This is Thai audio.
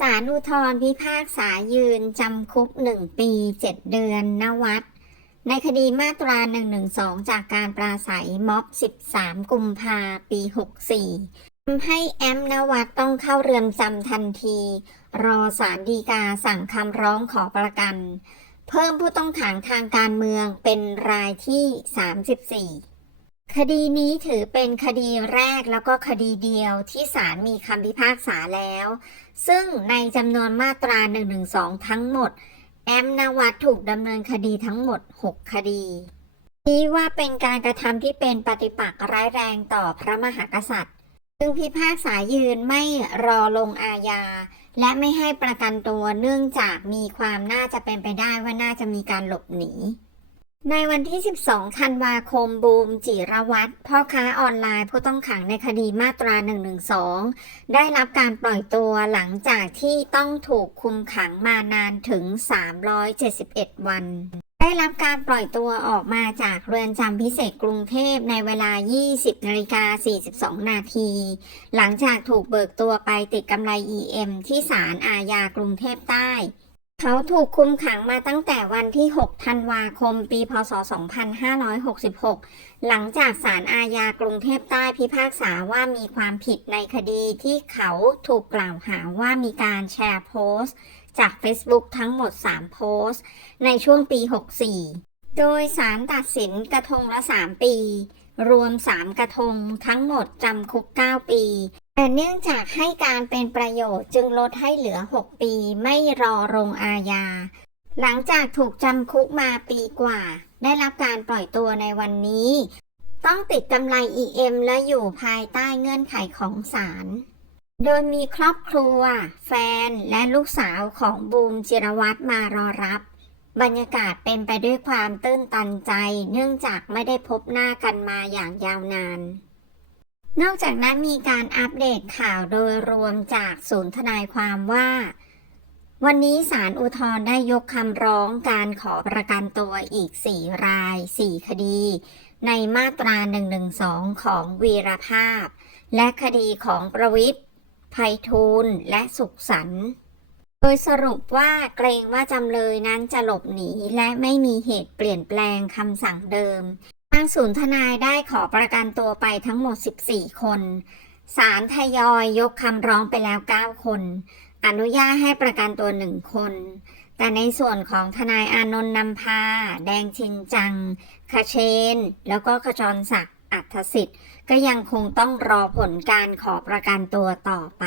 ศาลอุทธรพิพากษายืน จำคุก1ปี7เดือนนวัด ในคดีมาตรา 112 จากการปราศัยม็อบ 13 กุมภาปี 64ทำให้แอมนวัดต้องเข้าเรือนจำทันที รอสารดีกาสั่งคำร้องขอประกัน เพิ่มผู้ต้องขังทางการเมืองเป็นรายที่ 34 คดีนี้ถือเป็นคดีแรกแล้วก็คดีเดียวที่ศาลมีคำพิพากษาแล้ว ซึ่งในจำนวนมาตรา 112 ทั้งหมด แอมนวัดถูกดำเนินคดีทั้งหมด 6 คดี นี้ว่าเป็นการกระทำที่เป็นปฏิปักษ์ร้ายแรงต่อพระมหากษัตริย์จึงพิพากษายืนไม่รอลงอาญา และไม่ให้ประกันตัวเนื่องจากมีความน่าจะเป็นไปได้ว่าน่าจะมีการหลบหนี ในวันที่ 12 ธันวาคม บูม จิรวัตรพ่อค้าออนไลน์ผู้ต้องขังในคดีมาตรา 112 ได้รับการปล่อยตัวหลังจากที่ต้องถูกคุมขังมานานถึง 371 วัน ได้รับการปล่อยตัวออกมาจากเรือนจำพิเศษกรุงเทพในเวลา 20นาฬิกา42 นาที หลังจากถูกเบิกตัวไปติดกำไร EM ที่ศาลอาญากรุงเทพใต้ เขาถูกคุมขังมาตั้งแต่วันที่ 6 ธันวาคม ปี พศ 2566 หลังจากศาลอาญากรุงเทพใต้พิพากษาว่ามีความผิดในคดีที่เขาถูกกล่าวหาว่ามีการแชร์โพสต์ จาก Facebook ทั้งหมด 3 โพสต์ ในช่วงปี 64 โดยศาลตัดสินกระทงละ 3 ปี รวม 3 กระทงทั้งหมดจำคุก 9 ปีแต่เนื่องจากให้การเป็นประโยชน์จึงลดให้เหลือ 6 ปีไม่รอลงอาญา หลังจากถูกจำคุกมาปีกว่า ได้รับการปล่อยตัวในวันนี้ ต้องติดกำไร EM และอยู่ภายใต้เงื่อนไขของศาลโดยมีครอบครัว แฟนและลูกสาวของบูมจิรวัตรมารอรับ บรรยากาศเป็นไปด้วยความตื้นตันใจ เนื่องจากไม่ได้พบหน้ากันมาอย่างยาวนาน นอกจากนั้นมีการอัปเดตข่าวโดยรวมจากศูนย์ทนายความว่า วันนี้ศาลอุทธรณ์ได้ยกคำร้องการขอประกันตัวอีก 4 ราย 4 คดี ในมาตรา 112 ของวีรภาพ และคดีของประวิทย์ไพฑูรย์และสุขสันต์ ดยสรุปว่าเกรงว่าจำเลยนั้นจะหลบหนีและไม่มีเหตุเปลี่ยนแปลงคำสั่งเดิม ทางศูนย์ทนายได้ขอประกันตัวไปทั้งหมด 14 คน ศาลทยอยยกคำร้องไปแล้ว 9 คน อนุญาตให้ประกันตัว 1 คน แต่ในส่วนของทนายอานนท์นำพา แดงชินจังคาเชน แล้วก็ขจรศักดิ์อัธสิทธิ์ ก็ยังคงต้องรอผลการขอประกันตัวต่อไป